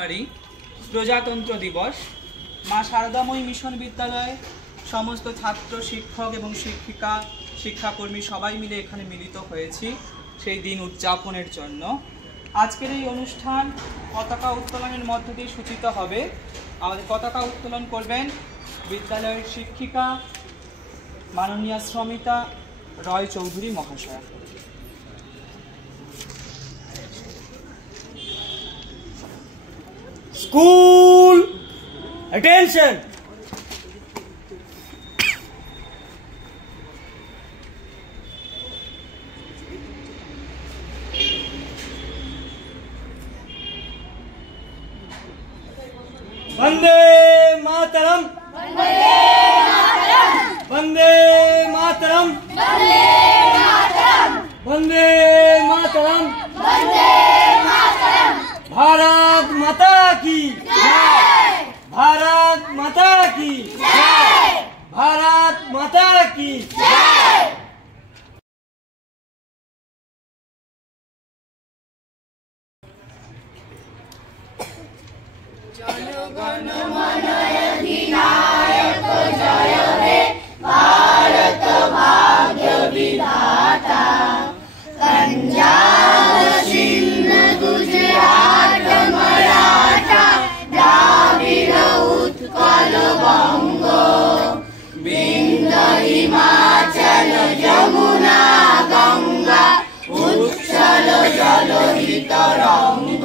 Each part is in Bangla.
জানুয়ারি প্রজাতন্ত্র দিবস মা শারদাময়ী মিশন বিদ্যালয়ে সমস্ত ছাত্র শিক্ষক এবং শিক্ষিকা শিক্ষাকর্মী সবাই মিলে এখানে মিলিত হয়েছি সেই দিন উদযাপনের জন্য। আজকের এই অনুষ্ঠান পতাকা উত্তোলনের মধ্য দিয়ে সূচিত হবে। আমাদের পতাকা উত্তোলন করবেন বিদ্যালয়ের শিক্ষিকা মাননীয়া শ্রমিতা রয় Chowdhury মহাশয়া। School attention. Vande Mataram. Vande Mataram. Vande Mataram. Vande Mataram. Vande Mataram. Bharat माता की जय। भारत माता की जय। भारत माता की जय। जनगण मन अधिनायक जय हे भारत भाग्य विधाता। पंजाब सिंध गुजरात मराठा द्राविड़ उत्कल बंग विंध्य हिमाचल यमुना गंगा उच्छल जलहि तरंग।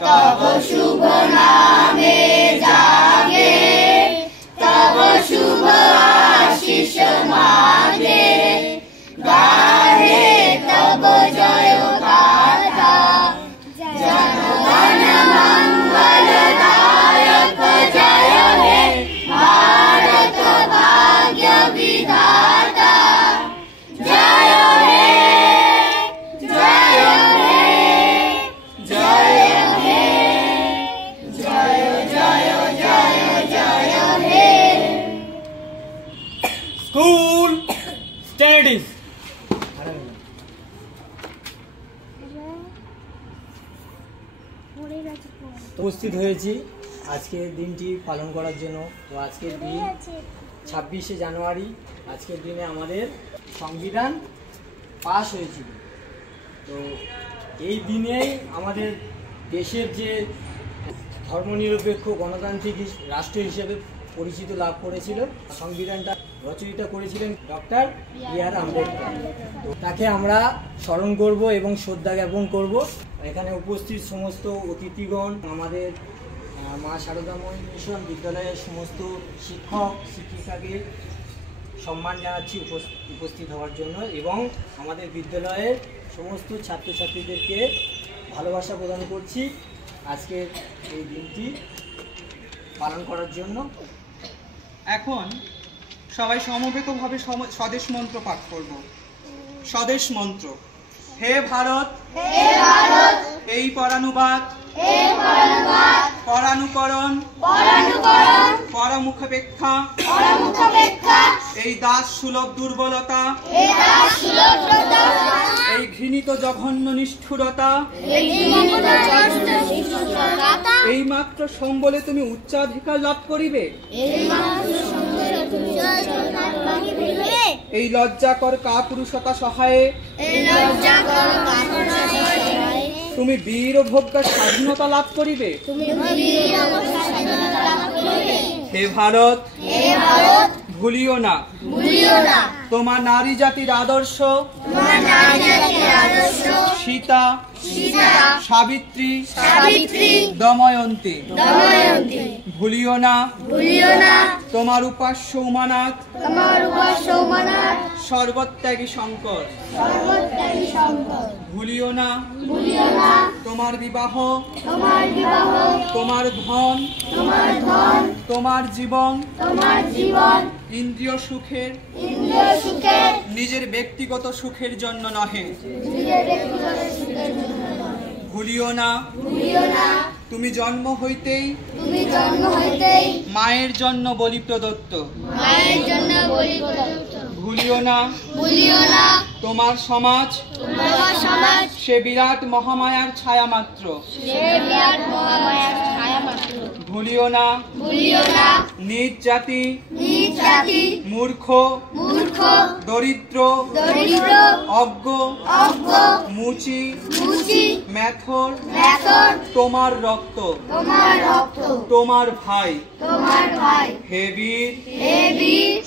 तब शुभ नामे जागे तब शुभ आशीष मागे गाहे तब जय गाथा। जनगण मंगलदायक जय हे भारत भाग्य विधाता। जय हे जय हे जय हे जय जय जय जय हे। School studies. উপস্থিত হয়েছি আজকের দিনটি পালন করার জন্য। তো আজকের দিন 26শে জানুয়ারি। আজকের দিনে আমাদের সংবিধান পাস হয়েছিল। তো এই দিনেই আমাদের দেশের যে ধর্মনিরপেক্ষ গণতান্ত্রিক রাষ্ট্র হিসেবে পরিচিত লাভ করেছিল, সংবিধানটা রচয়িতা করেছিলেন ডক্টর বি.আর. আম্বেদকর। তো তাকে আমরা স্মরণ করব এবং শ্রদ্ধা জ্ঞাপন করব। এখানে উপস্থিত সমস্ত অতিথিগণ, আমাদের মা শারদাময়ী মিশন বিদ্যালয়ের সমস্ত শিক্ষক শিক্ষিকাকে সম্মান জানাচ্ছি উপস্থিত হওয়ার জন্য, এবং আমাদের বিদ্যালয়ের সমস্ত ছাত্রছাত্রীদেরকে ভালোবাসা প্রদান করছি আজকের এই দিনটি পালন করার জন্য। এখন সবাই সমবেতভাবে স্বদেশ মন্ত্র পাঠ করব। স্বদেশ মন্ত্র। হে ভারত হে ভারত এই পরানুবাদ হে পরানুবাদ পরানুকরণ পরানুকরণ পরমুখাপেক্ষা পরমুখাপেক্ষা এই দাস সুলভ দুর্বলতা এই দাস সুলভ দুর্বলতা এই ঘৃণিত জঘন্য নিষ্ঠুরতা এই ঘৃণিত জঘন্য নিষ্ঠুরতা এই মাত্র সম্বলে তুমি উচ্চাধিকার লাভ করিবে এই মাত্র সম্বলে তুমি উচ্চাধিকার লাভ করিবে এই লজ্জাকর কাপুরুষতা সহায়ে এই লজ্জাকর কাপুরুষতা সহায়ে তুমি বীর ভোগ্য স্বাধীনতা লাভ করিবে তুমি বীর ভোগ্য স্বাধীনতা লাভ করিবে। হে ভারত ভুলিও না তোমার নারী জাতির আদর্শ সীতা সাবিত্রী দময়ন্তী। ভুলিও না তোমার উপাস্য উমানাথ সর্বত্যাগী শঙ্কর। ভুলিও না তোমার বিবাহ তোমার ধন তোমার জীবন ইন্দ্রিয় সুখের নিজের ব্যক্তিগত সুখের জন্য নহে। ভুলিও না তুমি জন্ম হইতেই মায়ের জন্য বলি প্রদত্ত। ভুলিও না তোমার সমাজ সে বিরাট মহামায়ার ছায়া মাত্র। ভুলিও না নিজ জাতি মূর্খ দরিদ্র অজ্ঞ মুচি মেথর তোমার রক্ত তোমার ভাই হে বীর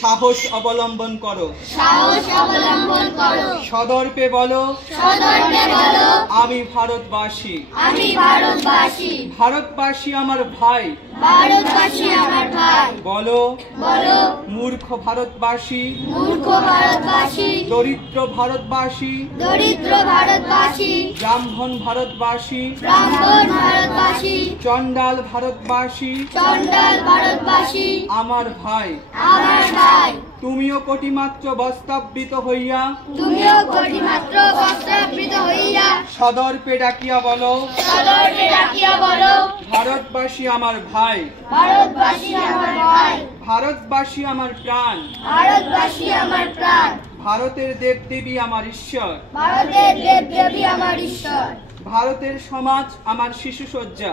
সাহস অবলম্বন করো সদর্পে বলো আমি ভারতবাসী ভারতবাসী আমার ভাই বলো মূর্খ ভারতবাসী দরিদ্র ভারতবাসী ব্রাহ্মণ ভারতবাসী চণ্ডাল ভারতবাসী আমার ভাই তুমিও কোটিমাত্র বস্তাবৃত হইয়া সদর্পে ডাকিয়া বলো ভারতবাসী আমার ভাই ভারতবাসী আমার প্রাণ ভারতের দেবদেবী আমার ঈশ্বর ভারতের সমাজ আমার শিশু সজ্জা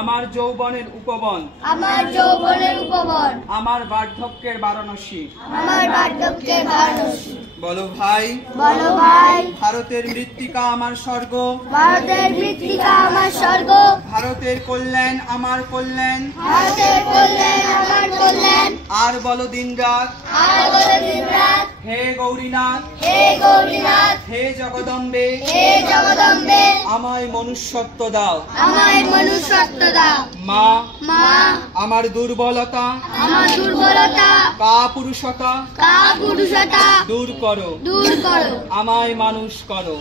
আমার যৌবনের উপবন আমার বার্ধক্যের বারাণসী বলো ভাই ভারতের মৃত্তিকা আমার স্বর্গ ভারতের কল্যাণ আমার কল্যাণ আর বলো দিনরাত হে গৌরীনাথ হে জগদম্বে আমায় মনুষ্যত্ব দাও মা আমার দুর্বলতা কাপুরুষতা দূর করো আমায় মানুষ করো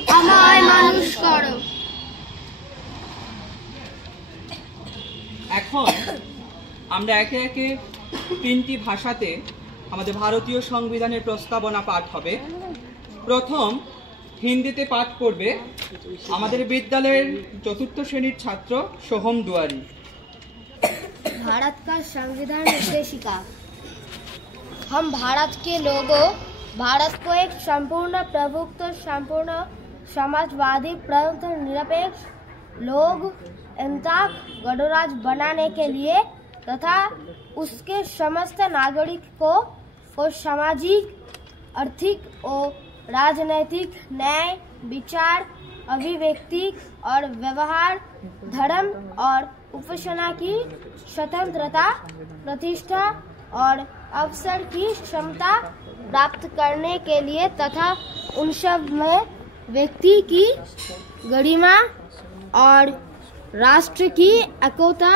এখন আমরা একে একে 3টি ভাষাতে আমাদের ভারতীয় সংবিধানের প্রস্তাবনা পাঠ হবে। প্রথম হিন্দিতে পাঠ করবে আমাদের বিদ্যালয়ের 4th শ্রেণীর ছাত্র সোহম দুয়ারি। भारत का संविधान निर्देशिका। हम भारत के लोगों भारत को एक संपूर्ण प्रभुत्व संपूर्ण समाजवादी प्रमुख निरपेक्ष लोग इंताक गणराज बनाने के लिए तथा उसके समस्त नागरिकों को सामाजिक आर्थिक और राजनैतिक न्याय विचार अभिव्यक्ति और व्यवहार धर्म और उपासना की स्वतंत्रता प्रतिष्ठा और अवसर की क्षमता प्राप्त करने के लिए तथा उन सब में व्यक्ति की गरिमा और राष्ट्र की एकता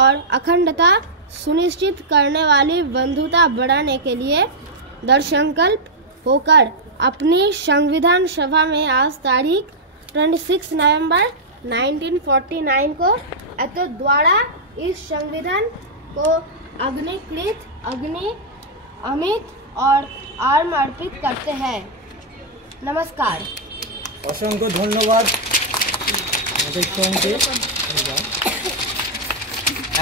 और अखंडता सुनिश्चित करने वाली बंधुता बढ़ाने के लिए दृढ़संकल्प होकर अपनी संविधान सभा में आज तारीख 26 नवंबर 1949 को एतद द्वारा इस संविधान को अग्निकृत अमित और आर्म अर्पित करते हैं। नमस्कार। অসংখ্য ধন্যবাদ আমাদের সঙ্গে।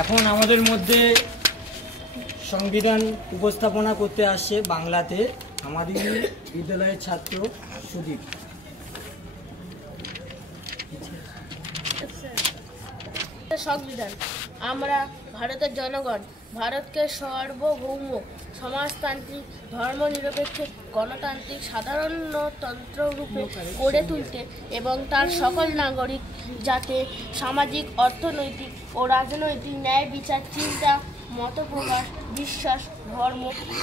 এখন আমাদের মধ্যে সংবিধান উপস্থাপনা করতে আসছে বাংলাতে আমাদের বিদ্যালয়ের ছাত্র সুদীপ। সংবিধান আমরা ভারতের জনগণ ভারতকে সার্বভৌম সমাজতান্ত্রিক ধর্মনিরপেক্ষ গণতান্ত্রিক সাধারণতন্ত্র রূপে গড়ে তুলতে এবং তার সকল নাগরিক যাতে সামাজিক অর্থনৈতিক ও রাজনৈতিক ন্যায় বিচার চিন্তা মতপ্রকাশ বিশ্বাস ধর্ম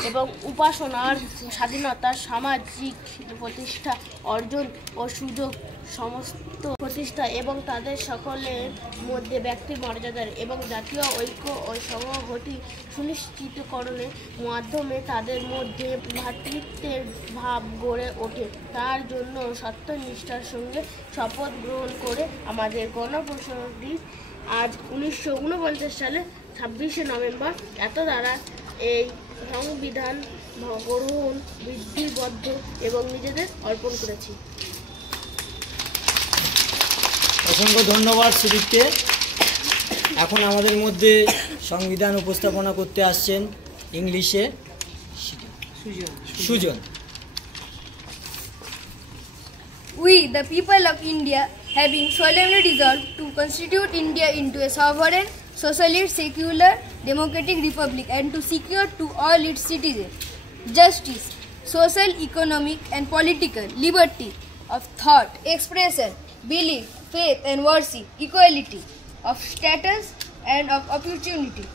এবং উপাসনার স্বাধীনতা সামাজিক প্রতিষ্ঠা অর্জন ও সুযোগ সমস্ত প্রতিষ্ঠা এবং তাদের সকলের মধ্যে ব্যক্তি মর্যাদার এবং জাতীয় ঐক্য ও সংহতি সুনিশ্চিতকরণের মাধ্যমে তাদের মধ্যে ভ্রাতৃত্বের ভাব গড়ে ওঠে। তার জন্য সত্যনিষ্ঠার সঙ্গে শপথ গ্রহণ করে আমাদের গণপ্রজাতন্ত্রী আজ 1949 সালে 26শে নভেম্বর এত দ্বারা এই সংবিধান গ্রহণ বিধিবদ্ধ এবং নিজেদের অর্পণ করেছি। অসংখ্য ধন্যবাদ সুদীপকে। এখন আমাদের মধ্যে সংবিধান উপস্থাপনা করতে আসছেন ইংলিশে Sujan. We, the people of India, having solemnly resolved to constitute India into a sovereign, socialist, secular, democratic republic and to secure to all its citizens justice, social, economic and political liberty of thought, expression, belief, faith and worship, equality of status and of opportunity,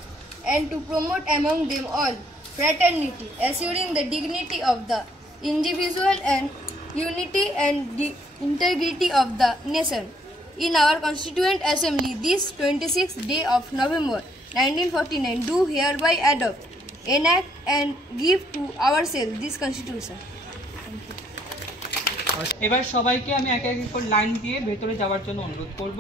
and to promote among them all fraternity, assuring the dignity of the individual and unity and the integrity of the nation. In our Constituent Assembly this 26th day of November 1949 do hereby adopt, enact and give to ourselves this Constitution. এবার সবাইকে আমি একে একে করে লাইন দিয়ে ভেতরে যাওয়ার জন্য অনুরোধ করব।